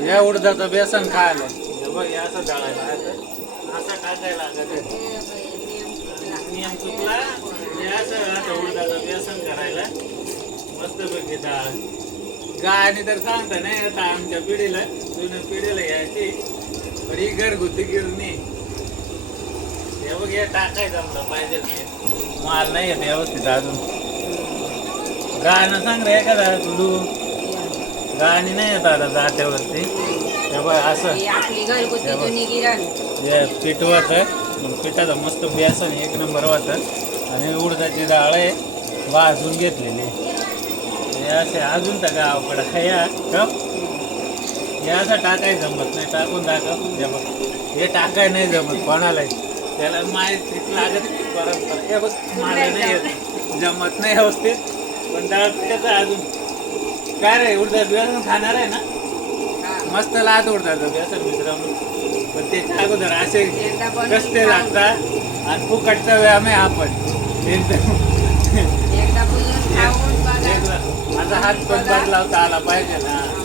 या उडदाचं बेसन खायला हे बघ हे असं दळायला असं टाकायला लागत नियम चुकला हे असं आता उडदाचं बेसन करायला मस्तपैकी डाळ गायने तर सांगता नाही आता आमच्या पिढीला जुन्या पिढीला यायची पण ही घरगुती गिरणी हे बघ हे टाकायचं जमलं पाहिजे माल नाही येत व्यवस्थित अजून गायनं सांग रे एखादा तुझू गाणी नाही येत आता जात्यावरती हे बघ असं हे पीठ होतं पिठाचं मस्त बेसन एक नंबर होतं आणि उडदाची डाळ आहे भाजून घेतलेली हे असे अजून तर गावाकडं खाया का हे असं टाकाय जमत नाही टाकून दाखव हे बघ हे टाकाय नाही जमत कोणाला त्याला माहीत लागत परंपरा हे बघ मला नाही येत जमत नाही व्यवस्थित पण डाळ पिठाचं अजून काय रे उडदाचं बेसन खाणार आहे ना मस्त लात उडदाचं बेसन मित्रांनो पण ते अगोदर असे कष्टे लागतात आणि फुकटचा व्यायाम आहे आपण एकदम माझा हात पण बदलावता आला पाहिजे ना